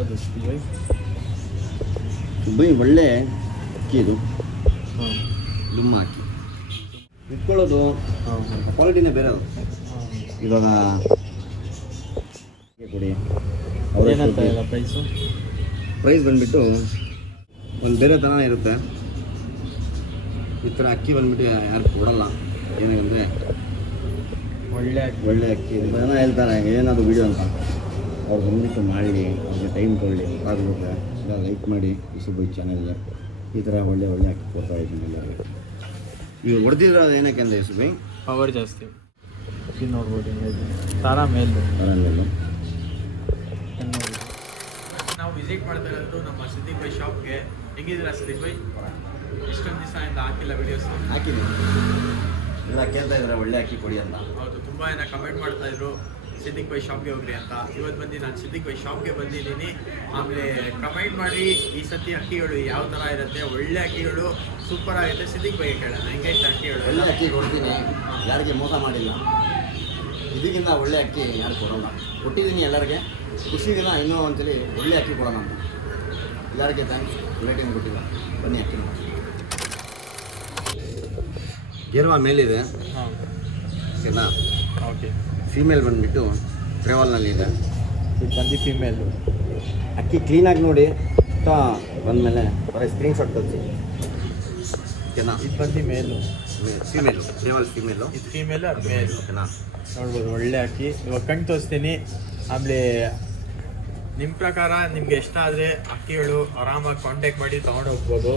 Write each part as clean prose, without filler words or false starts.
ಯಾವುದು ಬೈ ಒಳ್ಳೆ ಅಕ್ಕಿ ಇದು ಹಾಂ ದುಮ್ಮ ಅಕ್ಕಿ ಇಟ್ಕೊಳ್ಳೋದು ಕ್ವಾಲಿಟಿನೇ ಬೇರೆ ಅದು. ಇವಾಗ ಕೊಡಿ ಏನಂತ ಇಲ್ಲ ಪ್ರೈಸು ಪ್ರೈಸ್ ಬಂದುಬಿಟ್ಟು ಒಂದು ಬೇರೆ ಥರನೇ ಇರುತ್ತೆ. ಈ ಥರ ಅಕ್ಕಿ ಬಂದುಬಿಟ್ಟು ಯಾರು ಕೊಡಲ್ಲ. ಏನಂದರೆ ಒಳ್ಳೆ ಅಕ್ಕಿ ಜನ ಹೇಳ್ತಾರೆ ಏನದು ವೀಡಿಯೋ ಅಂತ. ಅವ್ರು ಬಂದುಬಿಟ್ಟು ಮಾಡಿ ಅವ್ರಿಗೆ ಟೈಮ್ ತೊಗೊಳ್ಳಿ ಗೊತ್ತಾಗುತ್ತೆ. ಇಲ್ಲ ಲೈಕ್ ಮಾಡಿ ಯೂಸುಬ್ ಚಾನಲ್ಗೆ ಈ ಥರ ಒಳ್ಳೆ ಅಕ್ಕಿ ಕೊಡ್ತಾ ಇದ್ದೀನಿ ಎಲ್ಲರಿಗೆ. ಈಗ ಹೊಡೆದಿರೋದು ಏನಕ್ಕೆ ಅಂದರೆ ಯೂಸುಬ್ ಪವರ್ ಜಾಸ್ತಿ ಅಕ್ಕಿ ನೋಡ್ಬೋದು. ತಾರ ಮೇಲು ನಾವು ವಿಸಿಟ್ ಮಾಡ್ತಾ ಇರೋದು ನಮ್ಮ ಸಿದ್ದಿಕ್ ಬೈ ಶಾಪ್ಗೆ. ಹೆಂಗಿದ್ದೀರಾ ಸಿದ್ದಿಕ್ ಬೈ? ಎಷ್ಟೊಂದು ದಿವಸ ಇಂದ ಹಾಕಿಲ್ಲ ವಿಡಿಯೋಸ್. ಹಾಕಿದ್ದೀನಿ, ಎಲ್ಲ ಕೇಳ್ತಾ ಇದ್ದಾರೆ ಒಳ್ಳೆ ಅಕ್ಕಿ ಕೊಡಿ ಅಂತ. ಹೌದು, ತುಂಬ ಜನ ಕಮೆಂಟ್ ಮಾಡ್ತಾ ಇದ್ರು ಸಿದ್ದಿಕ್ ಬೈ ಶಾಪ್ಗೆ ಹೋಗ್ರಿ ಅಂತ. ಇವತ್ತು ನಾನು ಸಿದ್ದಿಕ್ ಬೈ ಶಾಪ್ಗೆ ಬಂದಿದ್ದೀನಿ. ಆಮೇಲೆ ಕಮೆಂಟ್ ಮಾಡಿ ಈ ಸತಿ ಅಕ್ಕಿಗಳು ಯಾವ ಥರ ಇರುತ್ತೆ, ಒಳ್ಳೆ ಅಕ್ಕಿಗಳು ಸೂಪರ್ ಆಗುತ್ತೆ. ಸಿದ್ದಿಕ್ ಬೈ ಕೇಳೋಣ ಹೆಂಗೆ ಅಕ್ಕಿಗಳು. ಒಳ್ಳೆ ಅಕ್ಕಿ ಕೊಡ್ತೀನಿ, ಯಾರಿಗೆ ಮೋಸ ಮಾಡಿಲ್ಲ. ಇದಕ್ಕಿಂತ ಒಳ್ಳೆ ಅಕ್ಕಿ ಯಾರು ಕೊಡೋಲ್ಲ. ಕೊಟ್ಟಿದ್ದೀನಿ ಎಲ್ಲರಿಗೆ, ಖುಷಿಗಿಲ್ಲ ಇನ್ನೂ ಒಂದ್ಸಲಿ ಒಳ್ಳೆ ಅಕ್ಕಿ ಕೊಡೋಣ ಅಂತ. ಎಲ್ಲರಿಗೆ ಥ್ಯಾಂಕ್ಸ್. ರೇಟಿಂಗ್ ಕೊಟ್ಟಿಲ್ಲ, ಬನ್ನಿ ಅಕ್ಕಿ ಗೇರ್ವಾ ಮೇಲಿದೆ. ಹಾಂ ಓಕೆನಾ? ಓಕೆ. ಫೀಮೇಲ್ ಬಂದುಬಿಟ್ಟು ಟ್ರಾವೆಲ್ನಲ್ಲಿದೆ. ಇದು ಬಂದು ಫೀಮೇಲು. ಅಕ್ಕಿ ಕ್ಲೀನಾಗಿ ನೋಡಿ ಬಂದಮೇಲೆ ಬರೀ ಸ್ಕ್ರೀನ್ಶಾಟ್ ಕಳಿಸಿ. ಓಕೆನಾ? ಇದು ಬಂದು ಮೇಲು, ಫೀಮೇಲು, ಟ್ರಾವೆಲ್ ಫೀಮೇಲು. ಇದು ಫೀಮೇಲು, ಅದು ಮೇಲು. ಓಕೆನಾ? ನೋಡ್ಬೋದು ಒಳ್ಳೆ ಅಕ್ಕಿ. ಇವಾಗ ಕಣ್ಣು ತೋರಿಸ್ತೀನಿ. ಆಮೇಲೆ ನಿಮ್ಮ ಪ್ರಕಾರ ನಿಮ್ಗೆ ಇಷ್ಟ ಆದರೆ ಅಕ್ಕಿಗಳು ಆರಾಮಾಗಿ ಕಾಂಟ್ಯಾಕ್ಟ್ ಮಾಡಿ ತೊಗೊಂಡು ಹೋಗ್ಬೋದು.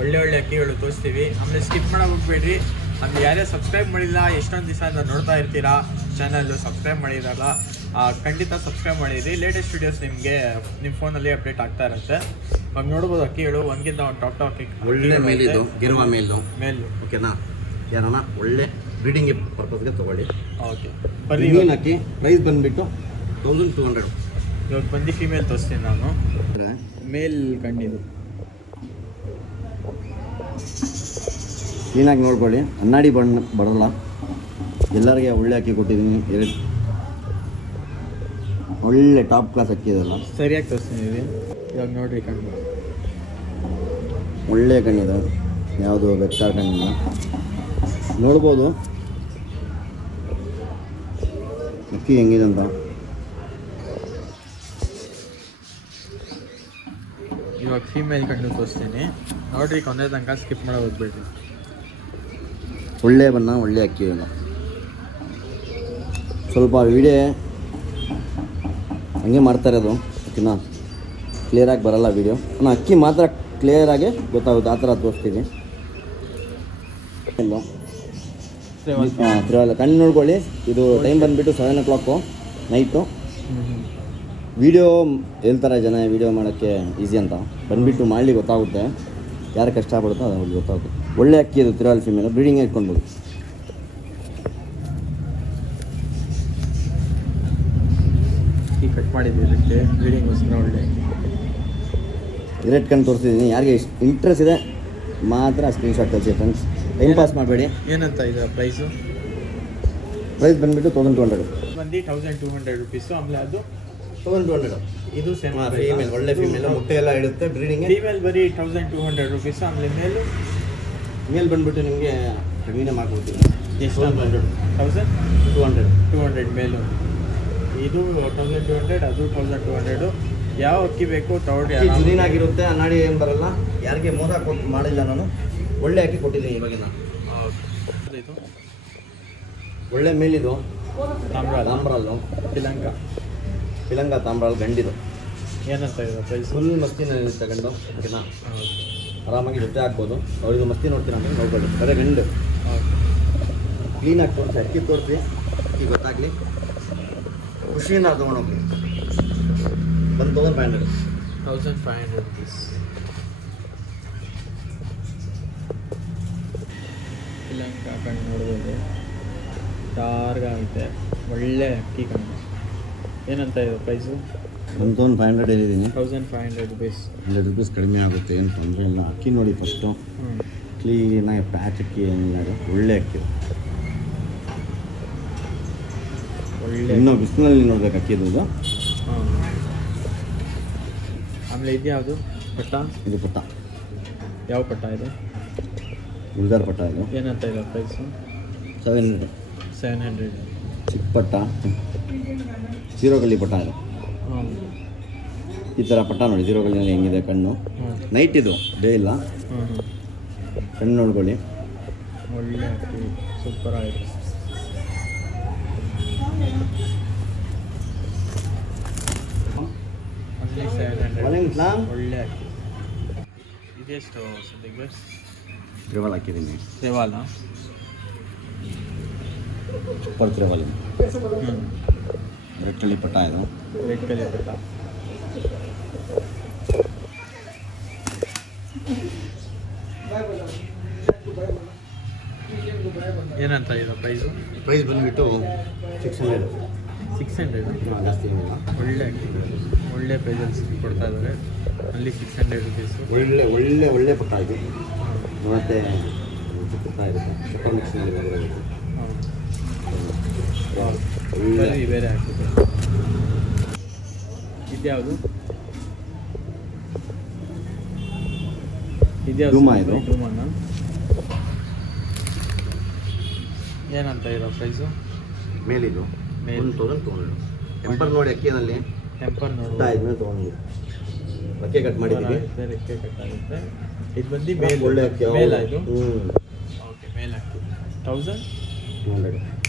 ಒಳ್ಳೆ ಅಕ್ಕಿಗಳು ತೋರಿಸ್ತೀವಿ. ಆಮೇಲೆ ಸ್ಕಿಪ್ ಮಾಡೋಕೆ ಹೋಗ್ಬೇಡ್ರಿ. ಆಮೇಲೆ ಯಾರೇ ಸಬ್ಸ್ಕ್ರೈಬ್ ಮಾಡಿಲ್ಲ, ಎಷ್ಟೊಂದು ದಿವಸ ನೋಡ್ತಾ ಇರ್ತೀರಾ ಚಾನಲ್ಲು, ಸಬ್ಸ್ಕ್ರೈಬ್ ಮಾಡಿರಲ್ಲ, ಖಂಡಿತ ಸಬ್ಸ್ಕ್ರೈಬ್ ಮಾಡಿರಿ. ಲೇಟೆಸ್ಟ್ ವೀಡಿಯೋಸ್ ನಿಮಗೆ ನಿಮ್ಮ ಫೋನಲ್ಲಿ ಅಪ್ಡೇಟ್ ಆಗ್ತಾ ಇರುತ್ತೆ. ಇವಾಗ ನೋಡ್ಬೋದು ಅಕ್ಕಿಗಳು ಒಂದ್ಗಿಂತ ಒಂದು ಟಾಪ್ ಅಕ್ಕಿ. ಒಳ್ಳೆ ಮೇಲಿದು ಗಿರುವ ಮೇಲು. ಓಕೆನಾ? ಯಾರನ್ನ ಒಳ್ಳೆ ಬ್ರೀಡಿಂಗ್ ಪರ್ಪಸ್ಗೆ ತೊಗೊಳ್ಳಿ. ಓಕೆ. ಬರೀ ಅಕ್ಕಿ ಪ್ರೈಸ್ ಬಂದುಬಿಟ್ಟು 1200. ಇವಾಗ ಬಂದು ಫೀಮೇಲ್ ತೋರಿಸ್ತೀನಿ ನಾನು. ಮೇಲ್ ಕಂಡಿದ್ದು ಕ್ಲೀನಾಗಿ ನೋಡ್ಕೊಳ್ಳಿ, ಕನ್ನಡಿ ಬಣ್ಣ ಬರೋಲ್ಲ. ಎಲ್ಲರಿಗೆ ಒಳ್ಳೆ ಅಕ್ಕಿ ಕೊಟ್ಟಿದ್ದೀನಿ. ಒಳ್ಳೆ ಟಾಪ್ ಕ್ಲಾಸ್ ಅಕ್ಕಿ ಇದೆಲ್ಲ. ಸರಿಯಾಗಿ ತೋರಿಸ್ತೀನಿ. ಇವಾಗ ನೋಡಿರಿ ಕಣ್ಣು ಒಳ್ಳೆ ಕಣ್ಣಿದೆ, ಯಾವುದು ಬೆಚ್ಚ ಕಣ್ಣಿಲ್ಲ. ನೋಡ್ಬೋದು ಅಕ್ಕಿ ಹೆಂಗಿದೆ ಅಂತ. ಇವಾಗ ಫೀಮೇಲ್ ಕಣ್ಣು ತೋರಿಸ್ತೀನಿ ನೋಡ್ರಿ. ಕೊನೆ ತನಕ ಸ್ಕಿಪ್ ಮಾಡೋ ಹೋಗ್ಬೇಡ್ರಿ. ಒಳ್ಳೆ ಬಣ್ಣ, ಒಳ್ಳೆ ಅಕ್ಕಿ ಇಲ್ಲ. ಸ್ವಲ್ಪ ವಿಡಿಯೋ ಹಂಗೆ ಮಾಡ್ತಾ ಇರೋದು. ಓಕೆನಾ? ಕ್ಲಿಯರಾಗಿ ಬರೋಲ್ಲ ವೀಡಿಯೋ. ನಾನು ಅಕ್ಕಿ ಮಾತ್ರ ಕ್ಲಿಯರಾಗಿ ಗೊತ್ತಾಗುತ್ತೆ, ಆ ಥರ ತೋರಿಸ್ತೀವಿ. ಕಣ್ಣು ನೋಡ್ಕೊಳ್ಳಿ. ಇದು ಟೈಮ್ ಬಂದುಬಿಟ್ಟು 7 o'clock ನೈಟು. ವೀಡಿಯೋ ಹೇಳ್ತಾರೆ ಜನ ವೀಡಿಯೋ ಮಾಡೋಕ್ಕೆ ಈಸಿ ಅಂತ. ಬಂದುಬಿಟ್ಟು ಮಾಡಲಿ ಗೊತ್ತಾಗುತ್ತೆ. ಯಾರು ಕಷ್ಟಪಡುತ್ತೋ ಅದು ಅವ್ರಿಗೆ ಗೊತ್ತಾಗುತ್ತೆ. ಒಳ್ಳೆ ಅಕ್ಕಿ ಇದು ತಿರುವಲ್ ಫೀಮೇಲ್. ಬ್ರೀಡಿಂಗ್ ಇಟ್ಕೊಂಡು ಕಟ್ ಮಾಡಿದ್ದೀವಿ ಬ್ರೀಡಿಂಗ್ಗೋಸ್ಕರ. ಒಳ್ಳೆ ರೇಟ್ ಕಣ್ಣು ತೋರಿಸ್ತಿದ್ದೀನಿ. ಯಾರಿಗೆ ಇಂಟ್ರೆಸ್ಟ್ ಇದೆ ಮಾತ್ರ ಸ್ಕ್ರೀನ್ಶಾಟ್ ಕಳಿಸಿ ಫ್ರೆಂಡ್ಸ್. ಟೈಮ್ ಪಾಸ್ ಮಾಡಬೇಡಿ. ಏನಂತ ಇದೆ ಪ್ರೈಸು? ಪ್ರೈಸ್ ಬಂದುಬಿಟ್ಟು 1200. ಬಂದು 1200 ರುಪೀಸು. ಆಮೇಲೆ ಅದು 1200. ಇದು ಸೇಮ್ ಫೀಮೇಲ್, ಒಳ್ಳೆ ಫೀಮೇಲ್, ಮುಟ್ಟೆ ಎಲ್ಲ ಇಡುತ್ತೆ. ಬ್ರೀಡಿಂಗ್ ಫೀಮೇಲ್ ಬರೀ 1200 ರುಪೀಸು. ಆಮೇಲೆ ಮೇಲ್ ಬಂದುಬಿಟ್ಟು ನಿಮಗೆ ಕಮ್ಮಿನೇ ಮಾಡ್ಕೊಡ್ತೀನಿ. ಎಷ್ಟು? 1200 ಮೇಲು. ಇದು 1200, ಅದು 1200. ಯಾವ ಅಕ್ಕಿ ಬೇಕು ತಗೊಳ್ಳಿ. ಜುನೀನಾಗಿರುತ್ತೆ, ಅನ್ನಾಡಿ ಏನು ಬರಲ್ಲ. ಯಾರಿಗೆ ಮೋಸ ಮಾಡಿಲ್ಲ ನಾನು. ಒಳ್ಳೆ ಅಕ್ಕಿ ಕೊಟ್ಟಿದ್ದೀನಿ ಇವಾಗಿನ. ಇದು ಒಳ್ಳೆ ಮೇಲಿದು ತಾಮ್ರಲ್ಲು. ಪಿಲಂಗ ತಾಮ್ರಾಲ್ ಗಂಡಿದು. ಏನಂತ ಇದೆ ಪ್ರೈಸ್? ಫುಲ್ ಮಸ್ತಿನಲ್ಲಿ ತಗೊಂಡು. ಓಕೆನಾ? ಆರಾಮಾಗಿ ಜೊತೆ ಹಾಕ್ಬೋದು. ಅವ್ರಿಗೆ ಮಸ್ತಿ ನೋಡ್ತೀನಿ ಅಂದರೆ ನೋಡ್ಕೊಳ್ಳಿ. ಬರೀ ಗಂಡು. ಕ್ಲೀನಾಗಿ ತೋರಿಸಿ, ಅಕ್ಕಿ ತೋರಿಸಿ, ಅಕ್ಕಿ ಗೊತ್ತಾಗಲಿ. ಖುಷಿಯಿಂದ ತೊಗೊಂಡೋಗಿ. ಬಂದು 1500 ರುಪೀಸ್. ಪಿಲಂಕ ಕಣ್ಣು ನೋಡ್ಬೋದು, ಡಾರ್ಗಾಗುತ್ತೆ. ಒಳ್ಳೆ ಅಕ್ಕಿ ಕಣ್ಣು. ಏನಂತ ಇದೆ ಪ್ರೈಸು? 1500 ಹೇಳಿದ್ದೀನಿ. 1500 ರುಪೀಸ್. 100 ರೂಪೀಸ್ ಕಡಿಮೆ ಆಗುತ್ತೆ, ಏನು ತೊಂದರೆ ಇಲ್ಲ. ಅಕ್ಕಿ ನೋಡಿ ಫಸ್ಟು ಕ್ಲೀನಾಗಿ ಪ್ಯಾಚ್ ಅಕ್ಕಿ ಏನಿಲ್ಲ. ಒಳ್ಳೆ ಅಕ್ಕಿ. ಒಳ್ಳೆ ಇನ್ನೂ ಬಿಸಿಲಿನಲ್ಲಿ ನೋಡ್ಬೇಕು ಅಕ್ಕಿದು. ಆಮೇಲೆ ಇದು ಯಾವುದು ಪಟ್ಟ? ಇದು ಪಟ್ಟ, ಯಾವ ಪಟ್ಟ ಇದು? ಗುಲ್ದಾರ್ ಪಟ್ಟ. ಇದು ಏನಂತ ಇದೆ ಪ್ರೈಸು? 700. 700. ಚಿಕ್ಕ ಪಟ್ಟ, ಜೀರೋ ಗಲ್ಲಿ ಪಟ್ಟ ಇದು. ಹಾಂ ಈ ಥರ ಪಟ್ಟ ನೋಡಿ, ಜೀರೋ ಗಲ್ಲಿನಲ್ಲಿ ಹೆಂಗಿದೆ ಕಣ್ಣು. ಹಾಂ ನೈಟ್ ಇದು, ಡೇ ಇಲ್ಲ. ಹಾಂ ಹಾಂ ಕಣ್ಣು ನೋಡ್ಕೊಳ್ಳಿ. ಒಳ್ಳೆ ಅಕ್ಕಿ, ಸೂಪರ್ ಆಗಿದೆ. only 700. ಒಳ್ಳೆ ಅಕ್ಕಿ. ಇದೆಷ್ಟು ಸದ್ಯಕ್ಕೆ ಬಸ್? ತ್ರಿವಾಲ್ ಹಾಕಿದ್ದೀನಿ. ಸೇವಾಲ ಸೂಪರ್ ತ್ರಿವಾಲ್. ಹ್ಞೂ ರೆಡ್ ಕಲ್ಲಿ ಪಟ್ಟ ಇದು. ರೆಡ್ ಕಲರ್ ಪಟ್ಟ. ಏನಂತ ಇದು ಪ್ರೈಸು? ಪ್ರೈಸ್ ಬಂದುಬಿಟ್ಟು 600. 600. ಜಾಸ್ತಿ ಏನಿಲ್ಲ. ಒಳ್ಳೆ ಅಕ್ಕಿ, ಒಳ್ಳೆ ಪ್ರೈಸಲ್ಲಿ ಕೊಡ್ತಾ ಇದ್ದಾರೆ. ಅಲ್ಲಿ 600 ರುಪೀಸು. ಒಳ್ಳೆ ಪಟ್ಟ ಇದು. ಮತ್ತೆ ಪುಟ್ಟ ಇರುತ್ತೆ, ಪುಟ್ಟ ಮಿಕ್ಸ್ನಲ್ಲಿ ಬರಬೇಕು. ಹಾಂ ಒಳ್ಳೆ ಬೇರೆ ಹಾಕಿದೆ. ಇದ್ಯಾವುದು? ಇದ್ಯಾವುದು? ಧೂಮ ಇದು. ಧೂಮನ ಏನಂತ ಇರೋ ಪ್ರೈಸು? ಮೇಲಿದು ಮೇಲ್. 1200. ಟೆಂಪರ್ ನೋಡಿ ಅಕ್ಕಿನಲ್ಲಿ ಟೆಂಪರ್ ಪುಟ್ಟ ನೋಡುವ. ಇದ್ಮೇಲೆ ತೊಗೊಂಡು ಅಕ್ಕಿ ಕಟ್ ಮಾಡಿದ್ದೀವಿ. ರೆಕ್ಕೆ ಕಟ್ಟಾಗುತ್ತೆ. ಇದು ಬಂದು ಮೇಲ್. ಒಳ್ಳೆ ಅಕ್ಕಿ. ಮೇಲ ಇದು? ಹ್ಞೂ, ಓಕೆ, ಮೇಲ್ ಅಕ್ಕಿ. 1200.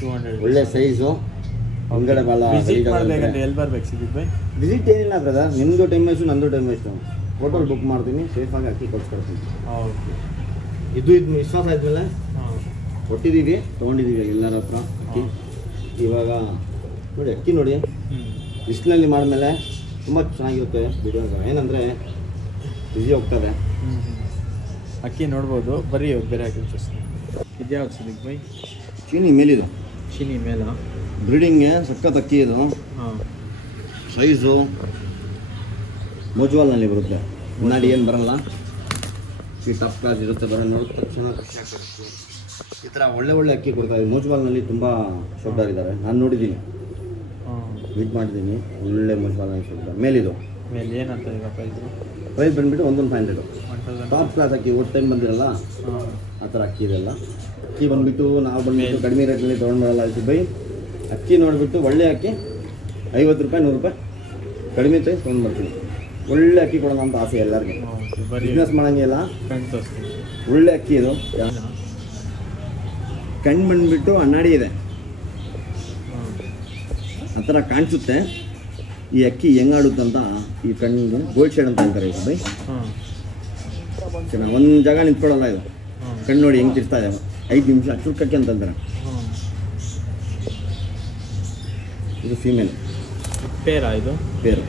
200. ಒಳ್ಳೆ ಸೈಜು. ಹೊಂಗಡೆ ಬಾಲ ವಿಸಿಟ್ ಮಾಡಬೇಕಂದ್ರೆ ಎಲ್ಲಿ ಬರ್ಬೇಕು ಸಿದ್ದಿದ್ ಬೈ? ವಿಸಿಟ್ ಏನಿಲ್ಲ ಬ್ರದರ್, ನಿಮ್ಮದು ಟೈಮ್ ವೇಸ್ಟು, ನಂದು ಟೈಮ್ ವೇಸ್ಟು. ಹೋಟೆಲ್ ಬುಕ್ ಮಾಡ್ತೀನಿ, ಸೇಫಾಗಿ ಅಕ್ಕಿ ಕೊಡ್ಸ್ಕೊಡ್ತೀನಿ. ಓಕೆ. ಇದು ವಿಶ್ವಾಸ ಆದಮೇಲೆ ಹಾಂ ಕೊಟ್ಟಿದ್ದೀವಿ, ತೊಗೊಂಡಿದ್ದೀವಿ ಎಲ್ಲರ ಹತ್ರ ಅಕ್ಕಿ. ಇವಾಗ ನೋಡಿ ಅಕ್ಕಿ ನೋಡಿ, ಹ್ಞೂ ಬಿಸಿಲಲ್ಲಿ ಮಾಡಿದ್ಮೇಲೆ ತುಂಬ ಚೆನ್ನಾಗಿರುತ್ತೆ. ಬಿಡೋ ಏನಂದರೆ ಬಿಸಿ ಹೋಗ್ತದೆ. ಹ್ಞೂ ಅಕ್ಕಿ ನೋಡ್ಬೋದು. ಬರೀ ಬೇರೆ ಹಾಕಿ ಚೂಸ್ತೀನಿ. ಇದ್ಯಾವ್ದು ಸಿದ್ದಿಗ್ ಬೈ? ಚೀನಿ ಮೇಲಿದು. ಚೀನಿ ಮೇಲ. ಬ್ರೀಡಿಂಗ್ಗೆ ಸಖತ್ ಅಕ್ಕಿ ಇದು. ಹಾಂ ಸೈಜು ಮೋಜುವಾಲ್ನಲ್ಲಿ ಬರುತ್ತೆ, ಮುನ್ನಾಡಿ ಏನು ಬರಲ್ಲ. ಈ ಟಪ್ ಕ್ಲಾಸ್ ಇರುತ್ತೆ, ಬರೋ ನೋಡಿದ ತಕ್ಷಣ ಖುಷಿ ಆಗ್ತಿರುತ್ತೆ. ಈ ಥರ ಒಳ್ಳೆ ಅಕ್ಕಿ ಕೊಡ್ತಾರೆ. ಮೋಜುವಾಲ್ನಲ್ಲಿ ತುಂಬ ಶಬ್ದಾರಿದ್ದಾರೆ, ನಾನು ನೋಡಿದ್ದೀನಿ, ಹಾಂ ಮೀಟ್ ಮಾಡಿದ್ದೀನಿ. ಒಳ್ಳೆ ಮೋಜುವಾಲ್ನಲ್ಲಿ ಶಬ್ದ. ಮೇಲಿದು ಮೇಲೆ ಏನಂತ ಈಗ ಪ್ರೈಸು? ಪ್ರೈಸ್ ಬಂದುಬಿಟ್ಟು 1500. 1000. ಟಾಪ್ ಕ್ಲಾಸ್ ಅಕ್ಕಿ, ಒಟ್ಟು ಟೈಮ್ ಬಂದಿರಲ್ಲ ಹಾಂ ಆ ಥರ ಅಕ್ಕಿ ಇದೆಲ್ಲ. ಅಕ್ಕಿ ಬಂದುಬಿಟ್ಟು ನಾವು ಬಂದುಬಿಟ್ಟು ಕಡಿಮೆ ರೇಟ್ನಲ್ಲಿ ತೊಗೊಂಡು ಬರಲ್ಲ ಆಯ್ತು ಬೈ. ಅಕ್ಕಿ ನೋಡಿಬಿಟ್ಟು ಒಳ್ಳೆ ಅಕ್ಕಿ 50 ರೂಪಾಯಿ 100 ರೂಪಾಯಿ ಕಡಿಮೆ ಪ್ರೈಸ್ ತೊಗೊಂಡು ಬರ್ತೀನಿ. ಒಳ್ಳೆ ಅಕ್ಕಿ ಕೊಡೋಣ ಅಂತ ಆಸೆ ಎಲ್ಲರಿಗೆ. ಓಕೆ, ಬರೀ ಬಿಸ್ನೆಸ್ ಮಾಡೋಂಗಿಲ್ಲ. ಕಣ್ ತೋರಿಸ್ತೀನಿ. ಒಳ್ಳೆ ಅಕ್ಕಿ ಇದು. ಕಣ್ಣು ಬಂದುಬಿಟ್ಟು ಅಣ್ಣಾಡಿ ಇದೆ, ಹಾಂ ಆ ಥರ ಕಾಣಿಸುತ್ತೆ. ಈ ಅಕ್ಕಿ ಹೆಂಗಾಡುತ್ತಂತ ಈ ಕಣ್ಣಿಗೆ ಗೋಲ್ಡ್ ಶೇಡ್ ಅಂತ ಅಂತಾರೆ ಇದು ಬೈ. ಹಾಂ ಚೆನ್ನಾಗಿ ಒಂದು ಜಾಗ ನಿಂತ್ಕೊಳ್ಳಲ್ಲ ಇದು. ಹಾಂ ಕಣ್ಣು ನೋಡಿ ಹೆಂಗೆ ತಿರ್ತಾ ಇದೆ, 5 ನಿಮಿಷ ಚುರುಕಕ್ಕಿ ಅಂತ ಅಂತಾರೆ. ಹಾಂ ಇದು ಫೀಮೇಲ್ ಪೇರಾ ಇದು? ಪೇರು.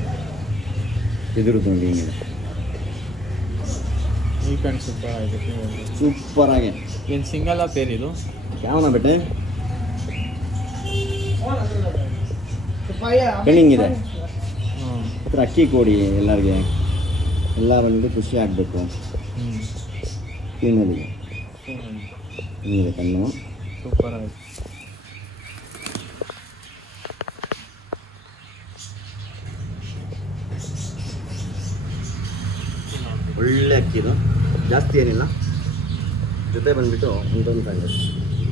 ಇದ್ರದ್ದು ನೋಡಿ ಹೆಂಗಿದೆ, ಈ ಕಣ್ ಸೂಪರ್ ಆಗಿದೆ. ಸೂಪರಾಗಿ. ಏನು ಸಿಂಗಲ್ಲ ಪೇರ್ ಇದು? ಯಾವನ ಬೇಟೆ ಕಣ್ಣಿಂಗಿದೆ. ಹಾಂ ಹತ್ರ ಅಕ್ಕಿ ಕೊಡಿ ಎಲ್ಲರಿಗೆ, ಎಲ್ಲ ಬಂದು ಖುಷಿ ಆಗಬೇಕು. ಹ್ಞೂ ಫೀಮೇಲಿಗೆ ಹಿಂಗಿದೆ ಕಣ್ಣು. ಸೂಪರ್ ಆಗಿದೆ. ಒಳ್ಳೆ ಅಕ್ಕಿ ಇದು, ಜಾಸ್ತಿ ಏನಿಲ್ಲ. ಜೊತೆ ಬಂದುಬಿಟ್ಟು 1500.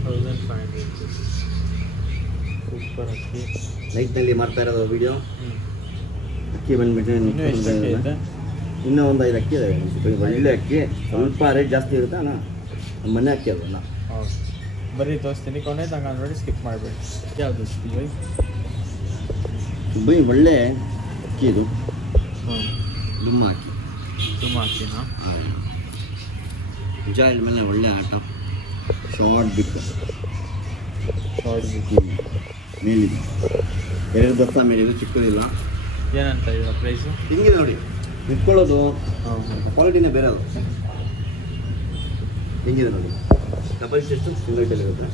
1500. ಸೂಪರ್ ಅಕ್ಕಿ. ನೈಟ್ನಲ್ಲಿ ಮಾಡ್ತಾ ಇರೋದು ವೀಡಿಯೋ. ಹ್ಞೂ ಅಕ್ಕಿ ಬಂದುಬಿಟ್ಟು ಇನ್ನೂ ಎಷ್ಟು ಅಕ್ಕಿ ಐತೆ? ಇನ್ನೂ ಒಂದು 5 ಅಕ್ಕಿ ಇದೆ. ಒಳ್ಳೆ ಅಕ್ಕಿ, ಸ್ವಲ್ಪ ರೇಟ್ ಜಾಸ್ತಿ ಇರುತ್ತೆ ಅಣ್ಣ. ನಮ್ಮ ಮನೆ ಅಕ್ಕಿ ಅದಲ್ಲ. ಹೌದು, ಬರೀ ತೋರಿಸ್ತೀನಿ. ಕೊನೆ ತನಕ ನೋಡಿ ಸ್ಕಿಪ್ ಮಾಡಬೇಡಿ. ಯಾವುದು ಬೈ? ಬೈ ಒಳ್ಳೆ ಅಕ್ಕಿ ಇದು, ಹಾಂ ದುಮ್ಮ ಅಕ್ಕಿ. ತುಂಬ ಅಕ್ಕಿನಾ? ನಿಜ ಮೇಲೆ ಒಳ್ಳೆ ಆಟ. ಶಾರ್ಟ್ ಬಿಕ್ ಶಾರ್ಟ್ ಮೇಲಿದೆ, 2 ಬಸ್ಸ ಮೇಲಿದೆ, ಚಿಕ್ಕದಿಲ್ಲ. ಏನಂತ ಈಗ ಪ್ರೈಸು? ಹಿಂಗಿದೆ ನೋಡಿ, ನಿಂತ್ಕೊಳ್ಳೋದು ಹಾಂ ಕ್ವಾಲಿಟಿನೇ ಬೇರೆ ಅದು. ಹಿಂಗಿದೆ ನೋಡಿ, ಡಬಲ್ ಚೆಸ್ಟ್ ಸಿಂಗಲ್ ಟೈಲ್ ಇರುತ್ತೆ.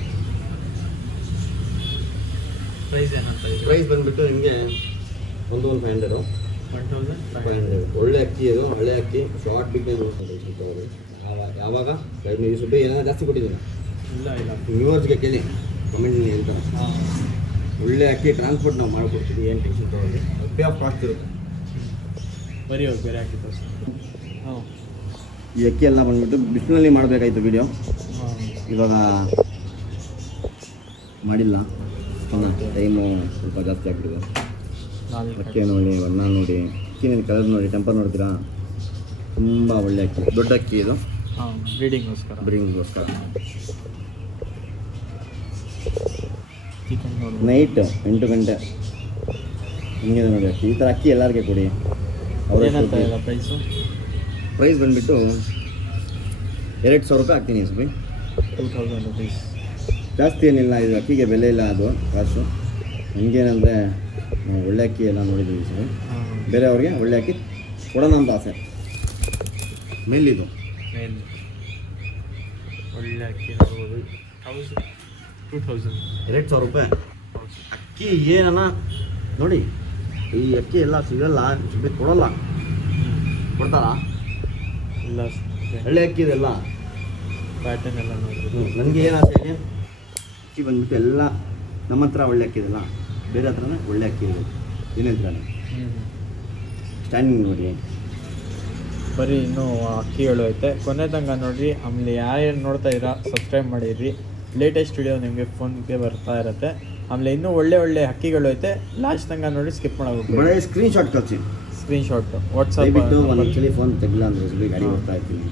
ಪ್ರೈಸ್ ಏನಂತ ಈಗ? ಪ್ರೈಸ್ ಬಂದುಬಿಟ್ಟು ನಿಮಗೆ 1500. 1500. ಒಳ್ಳೆ ಅಕ್ಕಿ ಇದು, ಹಳೆ ಅಕ್ಕಿ, ಶಾರ್ಟ್ ಬಿಗ್ ಯಾವಾಗ 2 ದಿವಸ ಏನಾದ್ರು ಜಾಸ್ತಿ ಕೊಟ್ಟಿದ್ದೀನಿ. ಇಲ್ಲ ಇಲ್ಲ. ವ್ಯೂವರ್ಸ್ಗೆ ಕೇಳಿ ಕಮೆಂಟ್ನಲ್ಲಿ ಹೇಳ್ತಾರೆ. ಹಾಂ ಒಳ್ಳೆ ಅಕ್ಕಿ ಟ್ರಾನ್ಸ್ಪೋರ್ಟ್ ನಾವು ಮಾಡಿಕೊಡ್ತೀವಿ, ಏನು ಟೆನ್ಷನ್ ತೊಗೊಳ್ಳಿ. ಪೇ ಆಫ್ ಕಾಸ್ಟ್ ಇರುತ್ತೆ. ಬರೀ ಹೋಗಿ ಬೇರೆ ಹಾಕಿ ತೋರಿಸಿ. ಹಾಂ ಈ ಅಕ್ಕಿ ಎಲ್ಲ ಬಂದ್ಬಿಟ್ಟು ಬಿಸಿಲಿನಲ್ಲಿ ಮಾಡಬೇಕಾಯ್ತು ವಿಡಿಯೋ, ಹಾಂ ಇವಾಗ ಮಾಡಿಲ್ಲ. ಟೈಮು ಸ್ವಲ್ಪ ಜಾಸ್ತಿ ಆಗ್ಬಿಟ್ಟಿದೆ. ಅಕ್ಕಿ ನೋಡಿ, ಬಣ್ಣ ನೋಡಿ, ಅಕ್ಕಿನ ಕಲರ್ ನೋಡಿ, ಟೆಂಪರ್ ನೋಡ್ತೀರಾ, ತುಂಬ ಒಳ್ಳೆ ಅಕ್ಕಿ, ದೊಡ್ಡ ಅಕ್ಕಿ ಇದು. ಹಾಂ ಬ್ರೀಡಿಂಗ್ಗೋಸ್ಕರ. ಬ್ರೀಡಿಂಗ್ಗೋಸ್ಕರ. ಚಿಕನ್ ನೋಡಿ ನೈಟ್ 8 ಗಂಟೆ ಹಿಂಗಿದೆ ನೋಡಿ ಅಕ್ಕಿ. ಈ ಥರ ಅಕ್ಕಿ ಎಲ್ಲರಿಗೆ ಕೊಡಿ. ಏನಂತ ಇಲ್ಲ ಪ್ರೈಸು? ಪ್ರೈಸ್ ಬಂದುಬಿಟ್ಟು 2,000 ರೂಪಾಯಿ ಹಾಕ್ತೀನಿ ಸುಬಿ. 2000 rupees. ಜಾಸ್ತಿ ಏನಿಲ್ಲ, ಇದು ಅಕ್ಕಿಗೆ ಬೆಲೆ ಇಲ್ಲ ಅದು ಕಾಸು. ನಮಗೇನಂದರೆ ನಾವು ಒಳ್ಳೆ ಅಕ್ಕಿ ಎಲ್ಲ ನೋಡಿದ್ದೀವಿ ಸರ್, ಹಾಂ ಬೇರೆಯವ್ರಿಗೆ ಒಳ್ಳೆ ಅಕ್ಕಿ ಕೊಡೋಣ ಅಂತ ಆಸೆ. ಮೇಲಿದು ಮೇಲೆ ಒಳ್ಳೆ ಅಕ್ಕಿ ನೋಡ್ಬೋದು. 2000 2,000 ರೂಪಾಯಿ ಅಕ್ಕಿ ಏನನ್ನ ನೋಡಿ. ಈ ಅಕ್ಕಿ ಎಲ್ಲ ಸಿಗಲ್ಲ, ಸುಬ್ಬಿ ಕೊಡೋಲ್ಲ. ಕೊಡ್ತಾರಾ? ಇಲ್ಲ ಒಳ್ಳೆ ಅಕ್ಕಿ ಇದೆಲ್ಲ. ಪ್ಯಾಟರ್ನ್ ಎಲ್ಲ ನೋಡ್ಬೋದು. ನನಗೆ ಏನು ಆಸೆ ಇದೆ, ಅಕ್ಕಿ ಬಂದ್ಬಿಟ್ಟು ಎಲ್ಲ ನಮ್ಮ ಹತ್ರ ಒಳ್ಳೆ ಅಕ್ಕಿ ಇದೆಲ್ಲ, ಬೇರೆ ಹತ್ರನೇ ಒಳ್ಳೆ ಅಕ್ಕಿ ಇದೆ. ಏನಂತಾರೆ ಸ್ಟ್ಯಾಂಡಿಂಗ್ ನೋಡಿ. ಬರೀ ಇನ್ನೂ ಅಕ್ಕಿಗಳು ಐತೆ, ಕೊನೆ ತನಕ ನೋಡಿರಿ. ಆಮೇಲೆ ಯಾರ್ಯಾರು ನೋಡ್ತಾ ಇದ್ದೀರಾ ಸಬ್ಸ್ಕ್ರೈಬ್ ಮಾಡಿರಿ. ಲೇಟೆಸ್ಟ್ ವಿಡಿಯೋ ನಿಮಗೆ ಫೋನ್ಗೆ ಬರ್ತಾ ಇರುತ್ತೆ. ಆಮೇಲೆ ಇನ್ನೂ ಒಳ್ಳೆ ಒಳ್ಳೆ ಅಕ್ಕಿಗಳು ಐತೆ, ಲಾಸ್ಟ್ ತನಕ ನೋಡಿ ಸ್ಕಿಪ್ ಮಾಡೋದು. ಬರೀ ಸ್ಕ್ರೀನ್ಶಾಟ್ ಕಳಿಸಿ, ಸ್ಕ್ರೀನ್ಶಾಟ್ ವಾಟ್ಸಪ್ ಬಿಟ್ಟು ಒಂದು ಆ್ಯಕ್ಚುಲಿ ಫೋನ್ ತೆಗಿಲ್ಲ ಅಂದರೆ ಸುಬ್ಬಿ ಗಾಡಿ ಓಡ್ತಾ ಇರ್ತೀನಿ.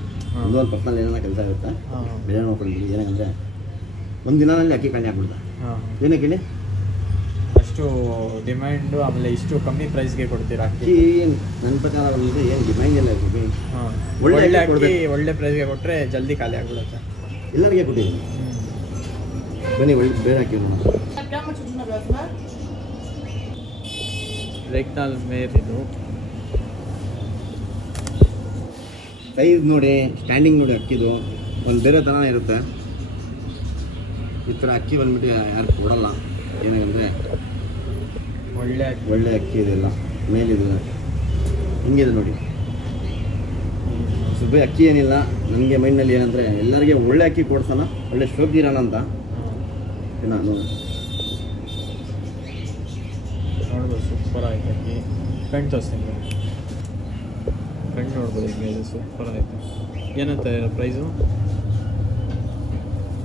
ಒಂದು ಪರ್ಸನಲ್ ಏನಾರ ಕೆಲಸ ಇರುತ್ತೆ, ಬೇರೆ ನೋಡ್ಕೊಂಡಿದ್ದೀವಿ. ಏನಂದರೆ ಒಂದು ದಿನದಲ್ಲಿ ಅಕ್ಕಿ ಕಣ್ಣಿ ಹಾಕ್ಬಿಡ್ತಾ. ಹಾಂ ಏನಕ್ಕೆ ಹೇಳಿ, ಅಷ್ಟು ಡಿಮ್ಯಾಂಡು. ಆಮೇಲೆ ಇಷ್ಟು ಕಮ್ಮಿ ಪ್ರೈಸ್ಗೆ ಕೊಡ್ತೀರಾ ಅಕ್ಕಿ? ಅಕ್ಕಿ ನನ್ನ ಪ್ರಕಾರ ಒಂದು ಏನು ಡಿಮ್ಯಾಂಡ್ ಇಲ್ಲ ಸುಬ್ಬಿ. ಹಾಂ ಒಳ್ಳೆ ಒಳ್ಳೆ ಅಕ್ಕಿ ಅಕ್ಕಿ ಒಳ್ಳೆ ಪ್ರೈಸ್ಗೆ ಕೊಟ್ಟರೆ ಜಲ್ದಿ ಖಾಲಿ ಆಗ್ಬಿಡುತ್ತೆ. ಎಲ್ಲರಿಗೆ ಕೊಟ್ಟಿದ್ದೀನಿ. ಬನ್ನಿ ಒಳ್ಳೆ ಬೇರೆ ಅಕ್ಕಿ ನೋಡೋಣ. ರೇಕ್ನಾಲ್ ಮೇರ್ ಇದು ಸೈಜ್ ನೋಡಿ, ಸ್ಟ್ಯಾಂಡಿಂಗ್ ನೋಡಿ, ಅಕ್ಕಿದು ಒಂದು ಬೇರೆ ಥರನೇ ಇರುತ್ತೆ. ಈ ಥರ ಅಕ್ಕಿ ಬಂದ್ಬಿಟ್ಟು ಯಾರು ಕೊಡಲ್ಲ. ಏನಂದರೆ ಒಳ್ಳೆ ಅಕ್ಕಿ. ಒಳ್ಳೆ ಅಕ್ಕಿ ಇದೆಲ್ಲ ಮೇಲಿದೆ ಹಿಂಗಿದೆ ನೋಡಿ. ಸುಬ್ಬಿ ಅಕ್ಕಿ ಏನಿಲ್ಲ, ನನಗೆ ಮೈಂಡ್ನಲ್ಲಿ ಏನಂದರೆ ಎಲ್ಲರಿಗೆ ಒಳ್ಳೆ ಅಕ್ಕಿ ಕೊಡ್ಸೋಣ, ಒಳ್ಳೆ ಶೋಭಿರೋಣ ಅಂತ. ನಾನು ನೋಡ್ಬೋದು ಸೂಪರ್ ಆಯ್ತು ಅಕ್ಕಿ. ಕಣ್ಣು ತೋರಿಸ್ತೀನಿ, ಕಣ್ಣು ನೋಡ್ಬೋದು ಹಿಂಗೆ, ಇದು ಸೂಪರ್ ಆಯಿತು. ಏನಂತ ಪ್ರೈಸು?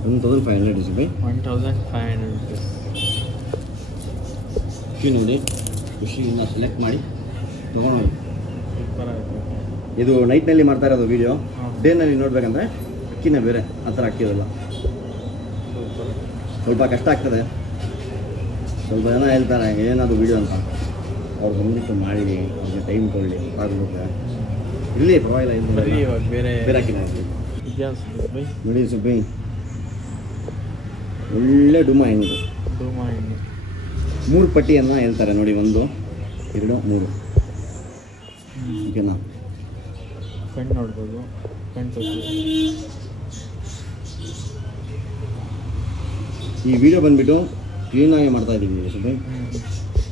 1,500 ಸುಬ್ಬಿ. 1500 rupees. ಅಕ್ಕಿ ನೋಡಿ, ಖುಷಿಯಿಂದ ಸೆಲೆಕ್ಟ್ ಮಾಡಿ ತೊಗೊಂಡೋಗಿ. ಸೂಪರ್ ಆಯಿತು. ಇದು ನೈಟ್ನಲ್ಲಿ ಮಾಡ್ತಾ ಇರೋದು ವೀಡಿಯೋ. ಹಾಂ. ಡೇನಲ್ಲಿ ನೋಡ್ಬೇಕಂದ್ರೆ ಅಕ್ಕಿನೇ ಬೇರೆ, ಆ ಥರ ಅಕ್ಕಿರಲ್ಲ. ಸೂಪರ್. ಸ್ವಲ್ಪ ಕಷ್ಟ ಆಗ್ತದೆ. ಸ್ವಲ್ಪ ಜನ ಹೇಳ್ತಾರೆ ಏನದು ವೀಡಿಯೋ ಅಂತ, ಅವ್ರು ಬಂದ್ಬಿಟ್ಟು ಮಾಡಿ, ಅವ್ರಿಗೆ ಟೈಮ್ ಕೊಡಲಿ, ಗೊತ್ತಾಗ್ಬಿಡುತ್ತೆ. ಇಲ್ಲಿ ಪರವಾಗಿಲ್ಲ, ಬರೀ ಇಲ್ಲಿ ಇವಾಗ ಬೇರೆ ಬೇರೆ ಅಕ್ಕಿನೇ ಇರಲಿ. ಇತಿಹಾಸ ನೋಡಿ ಸುಬ್ಬಿ, ಒಳ್ಳೆ ಡುಮ ಹೆಂಗಿದೆ. ಧೂಮ ಎಣ್ಣೆ 3 ಪಟ್ಟಿಯನ್ನು ಹೇಳ್ತಾರೆ ನೋಡಿ, 1 2 3. ಓಕೆನಾ? ಕಣ್ಣು ನೋಡ್ಬೋದು, ಕಣ್ಣು ತೋರಿಸ್ಬೋದು. ಈ ವಿಡಿಯೋ ಬಂದುಬಿಟ್ಟು ಕ್ಲೀನಾಗಿ ಮಾಡ್ತಾ ಇದ್ದೀವಿ ಸುಬ್ಬಿ.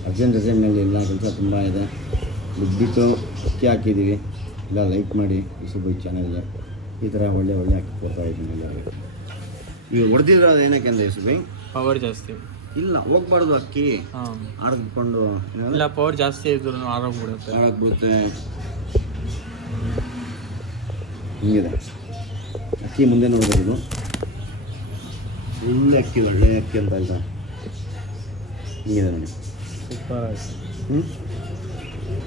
ಅರ್ಜೆಂಟ್ ಮೇಲೆ ಎಲ್ಲ ಕೆಲಸ ತುಂಬ ಇದೆ. ಬಿದ್ದುಬಿಟ್ಟು ಅಕ್ಕಿ ಹಾಕಿದ್ದೀವಿ. ಇಲ್ಲ ಲೈಕ್ ಮಾಡಿ ಸುಬ್ಬಿ ಚಾನಲ್ಗೆ. ಈ ಥರ ಒಳ್ಳೆ ಒಳ್ಳೆ ಅಕ್ಕಿ ಕೊಡ್ತಾ ಇದ್ದೀನಿ ಎಲ್ಲರಿಗೆ. ಈಗ ಹೊಡೆದಿರೋದು ಏನಕ್ಕೆ ಅಂದರೆ ಸುಬ್ಬಿ, ಪವರ್ ಜಾಸ್ತಿ ಇಲ್ಲ ಹೋಗ್ಬಾರ್ದು ಅಕ್ಕಿ ಹಾಂ. ಆಡ್ಕೊಂಡು ಇಲ್ಲ ಪವರ್ ಜಾಸ್ತಿ ಇದ್ರೂ ಆರೋಗ್ಬಿಡುತ್ತೆ. ಹಾಳಾಗ್ಬಿಡುತ್ತೆ. ಹಿಂಗಿದೆ ಅಕ್ಕಿ. ಮುಂದೆ ನೋಡ್ಬೋದು, ಒಳ್ಳೆ ಅಕ್ಕಿ, ಒಳ್ಳೆ ಅಕ್ಕಿ ಅಂತ ಹೇಳ್ತಾ ಹಿಂಗಿದೆ ನೋಡಿ. ಸೂಪರ್ ಆಯಿತು.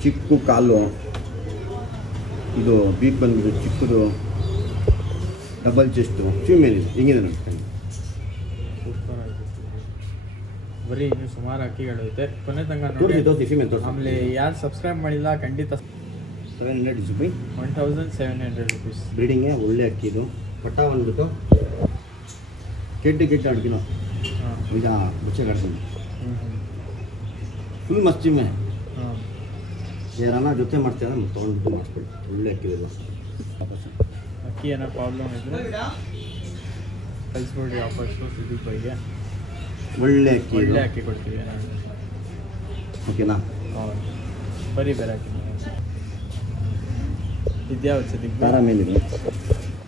ಚಿಕ್ಕ ಕಾಲು, ಇದು ಬೀಕ್ ಬಂದ್ಬಿಟ್ಟು ಚಿಕ್ಕದು, ಡಬಲ್ ಚೆಸ್ಟು, ಮೇಲಿದೆ ಹಿಂಗಿದೆ ನೋಡಿ. ಸೂಪರ್ ಆಯಿತು. ಬರೀ ಇನ್ನೂ ಸುಮಾರು ಅಕ್ಕಿಗಳು ಐತೆ, ಕೊನೆ ತನಕ ತೋರಿಸಿ ನೋಡಿ. ತೋರಿಸಿ ಫೀಮೇಲ್ ತೋರಿಸಿ. ಆಮೇಲೆ ಯಾರು ಸಬ್ಸ್ಕ್ರೈಬ್ ಮಾಡಿಲ್ಲ ಖಂಡಿತ 700 ರೂಪಾಯಿ. 1700 rupees. ಬ್ರೀಡಿಂಗ್ಗೆ ಒಳ್ಳೆ ಅಕ್ಕಿ ಇದು. ಪಟ್ಟ ಬಂದ್ಬಿಟ್ಟು ಕೆಟ್ಟ ಅಡ್ಕಿನೋ ಹಾಂ. ಈಗ ಮುಚ್ಚೆ ಕಟ್ತೀನಿ. ಹ್ಞೂ ಫುಲ್ ಮಸ್ತಿಮೆ. ಹಾಂ. ಯಾರನ್ನ ಜೊತೆ ಮಾಡ್ತೀರ ತೊಗೊಂಡ್ಬಿಟ್ಟು ಮಾಡಿಸ್ಬಿಡಿ. ಒಳ್ಳೆ ಅಕ್ಕಿ ಇದು. ವಾಪಸ್ ಅಕ್ಕಿ ಏನೋ ಪ್ರಾಬ್ಲಮ್ ಇದ್ದರೆ ಕಳಿಸ್ಬಿಡಿ ವಾಪಸ್ಸು ಸುದೀಪ್ ಬೈಗೆ. ಒಳ್ಳೆ ಅಕ್ಕಿ ಇದು. ಒಳ್ಳೆ ಅಕ್ಕಿ ಕೊಡ್ತೀವಿ ಏನಾದರೂ. ಓಕೆನಾ? ಹೌದು. ಬರೀ ಬೇರೆ ಅಕ್ಕಿ ಇದ್ಯಾವ ಸುದೀಪ್? ಖಾರ ಮೇಲಿದೆ.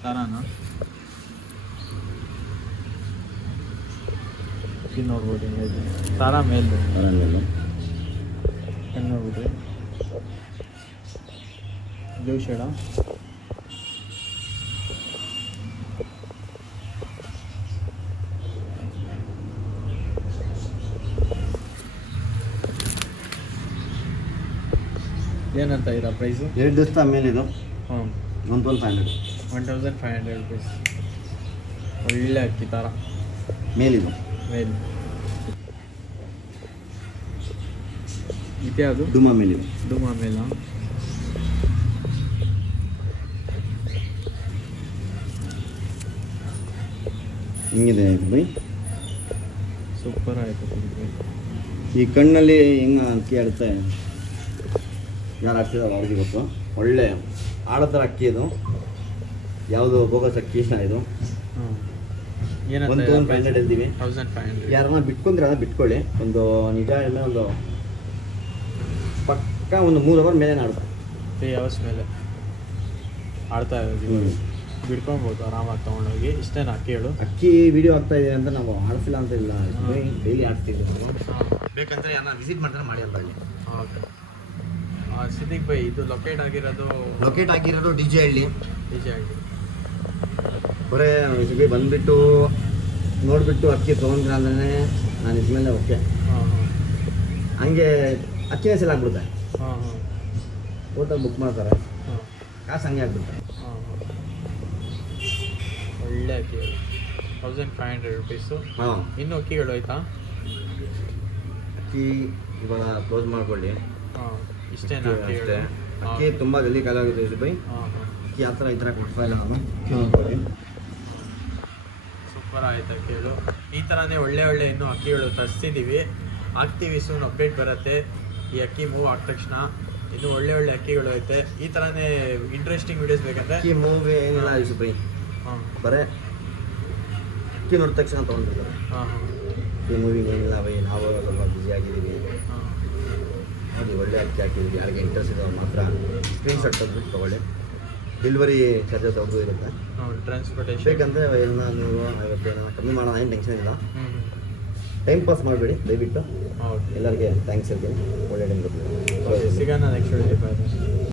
ಖಾರನಾ? ಅಕ್ಕಿ ನೋಡ್ಬೋದು ಹಿಂಗೆ ಖಾರ ಮೇಲು. ಖಾರ ಮೇಲೆ ಕಣ್ಣು ನೋಡ್ಬಿಡ್ರಿ. ಬ್ಲೂ ಶೇಡ. ಏನಂತ ಇರೋ ಪ್ರೈಸು? 2 ದಿವಸ ಮೇಲೆ ಇದು ಹ್ಞೂ 1500 1500 ರುಪೀಸ್. ಒಳ್ಳೆ ಅಕ್ಕಿ ಥರ ಮೇಲಿದು. ಮೇಲೆ ಇದೆ ಅದು ಡುಮಾ ಮೇಲಿದು. ಡುಮಾ ಮೇಲ. ಹಿಂಗಿದೆ ಇದು ಬೈ. ಸೂಪರ್ ಆಯಿತು. ಈ ಕಣ್ಣಲ್ಲಿ ಹೆಂಗೆ ಅಕ್ಕಿ ಆಡುತ್ತೆ, ಯಾರು ಆಡ್ತಿದ್ದಾರೆ ಅವ್ರಿಗೆ ಗೊತ್ತು. ಒಳ್ಳೆ ಆಡೋ ಥರ ಅಕ್ಕಿ ಇದು, ಯಾವುದು ಬೋಗಸ್ ಅಕ್ಕಿ ಇಷ್ಟ ಇದು. ಹಾಂ 1500 ಹೇಳ್ತೀವಿ. 1500. ಯಾರನ್ನ ಬಿಟ್ಕೊಂಡ್ರೆ ಅದನ್ನ ಬಿಟ್ಕೊಳ್ಳಿ. ಒಂದು ನಿಜ ಎಲ್ಲ ಒಂದು ಪಕ್ಕ ಒಂದು 3 ಅವರ್ ಮೇಲೆ ಆಡ್ತಾರೆ. 3 ಅವರ್ಸ್ ಮೇಲೆ ಆಡ್ತಾ ಇರೋದು. ಬಿಡ್ಕೊಬೋದು ಆರಾಮಾಗಿ ತೊಗೊಂಡೋಗಿ. ಇಷ್ಟೇನಾ ಅಕ್ಕಿ ಹೇಳು? ಅಕ್ಕಿ ವಿಡಿಯೋ ಆಗ್ತಾ ಇದೆ ಅಂತ ನಾವು ಆಡಿಸಿಲ್ಲ ಅಂತ ಇಲ್ಲ, ಡೈಲಿ ಆಡ್ತಿದ್ವಿ ನಾವು. ಹಾಂ ಬೇಕಂದ್ರೆ ಯಾರನ್ನ ವಿಸಿಟ್ ಮಾಡ್ತಾರೆ ಮಾಡಿ ಅಂತ ಹೇಳಿ. ಓಕೆ. ಸಿದ್ದಿಕ್ ಬೈ, ಇದು ಲೊಕೇಟ್ ಆಗಿರೋದು ಡಿ ಜೆ ಹಳ್ಳಿ. ನಿಜ ಆಗಿ ಬರೇ ಸಿಬಿ ಬಂದುಬಿಟ್ಟು ನೋಡಿಬಿಟ್ಟು ಅಕ್ಕಿ ತೊಗೊಂಡ್ರೆ ಅಂದ್ರೆ ನಾನು ಇದ್ಮೇಲೆ ಓಕೆ. ಹಾಂ ಹಾಂ ಹಂಗೆ ಅಕ್ಕಿನೇ ಸೇಲ್ ಆಗ್ಬಿಡುತ್ತೆ. ಹಾಂ ಹಾಂ ಹೋಟೆಲ್ ಬುಕ್ ಮಾಡ್ತಾರೆ, ಹಾಂ ಕಾಸು ಹಂಗೆ ಆಗ್ಬಿಡುತ್ತೆ. ಹಾಂ ಹಾಂ ಒಳ್ಳೆ ಅಕ್ಕಿ 1500 ರುಪೀಸು. ಹಾಂ ಇನ್ನೂ ಅಕ್ಕಿಗಳು ಆಯ್ತಾ? ಅಕ್ಕಿ ಇವಾಗ ಕ್ಲೋಸ್ ಮಾಡ್ಕೊಳ್ಳಿ. ಹಾಂ ಇಷ್ಟೇನಾ ಅಕ್ಕಿ ಅಕ್ಕಿಗಳು? ಅಷ್ಟೇ. ಅಕ್ಕಿ ತುಂಬ ಜಲ್ದಿ ಕಾಲ ಆಗುತ್ತೆ ಸಿಬಿ. ಹಾಂ ಹಾಂ ಅಕ್ಕಿ ಆ ಥರ ಈ ಥರ ಕೊಡ್ತಾ ಇಲ್ಲ ನಾನು. ಸೂಪರ್ ಆಯ್ತು ಅಕ್ಕಿಗಳು. ಈ ಥರನೇ ಒಳ್ಳೆ ಇನ್ನೂ ಅಕ್ಕಿಗಳು ತರಿಸ್ತಿದ್ದೀವಿ, ಹಾಕ್ತೀವಿ. ಸೂನ್ ಅಪ್ಡೇಟ್ ಬರುತ್ತೆ. ಈ ಅಕ್ಕಿ ಮೂವ್ ಆದ ತಕ್ಷಣ ಇನ್ನೂ ಒಳ್ಳೆ ಅಕ್ಕಿಗಳು ಐತೆ. ಈ ಥರನೇ ಇಂಟ್ರೆಸ್ಟಿಂಗ್ ವೀಡಿಯೋಸ್ ಬೇಕಂದರೆ ಅಕ್ಕಿ ಮೂವಿ ಏನಿಲ್ಲ ಸಿಬಿ, ಹಾಂ ಬರೇ ಅಕ್ಕಿ ನೋಡಿದ ತಕ್ಷಣ ತೊಗೊಂಡಿರ್ತಾರೆ. ಹಾಂ ಹಾಂ ಈ ಮೂವಿಗೆ ಏನಿಲ್ಲ ಬೈ, ನಾವು ಸ್ವಲ್ಪ ಬ್ಯುಸಿ ಆಗಿದ್ದೀವಿ. ಹಾಂ ನೋಡಿ ಒಳ್ಳೆ ಅಕ್ಕಿ ಹಾಕಿದ್ದೀವಿ. ಯಾರಿಗೆ ಇಂಟ್ರೆಸ್ಟ್ ಇರೋರು ಮಾತ್ರ ಸ್ಕ್ರೀನ್ಶಾಟ್ ತೆಗೆದ್ಬಿಟ್ಟು ತೊಗೊಳ್ಳಿ. ಡೆಲಿವರಿ ಚಾರ್ಜಸ್ ಅವ್ರದ್ದು ಇರುತ್ತೆ. ಹಾಂ ಟ್ರಾನ್ಸ್ಪೋರ್ಟೇಷನ್ ಬೇಕಂದರೆ 150 ಏನೋ ಕಮ್ಮಿ ಮಾಡೋಣ, ಏನು ಟೆನ್ಷನ್ ಇಲ್ಲ. ಹ್ಞೂ ಟೈಮ್ ಪಾಸ್ ಮಾಡಬೇಡಿ ದಯವಿಟ್ಟು. ಹೌದು. ಎಲ್ಲರಿಗೆ ಥ್ಯಾಂಕ್ಸ್ ಹೇಳ್ತೀನಿ. ಒಳ್ಳೆ ಟೈಮ್ ಕೊಡ್ತೀನಿ. ಸಿಗೋಣ ನೆಕ್ಸ್ಟ್ ವಿಡಿಯೋ.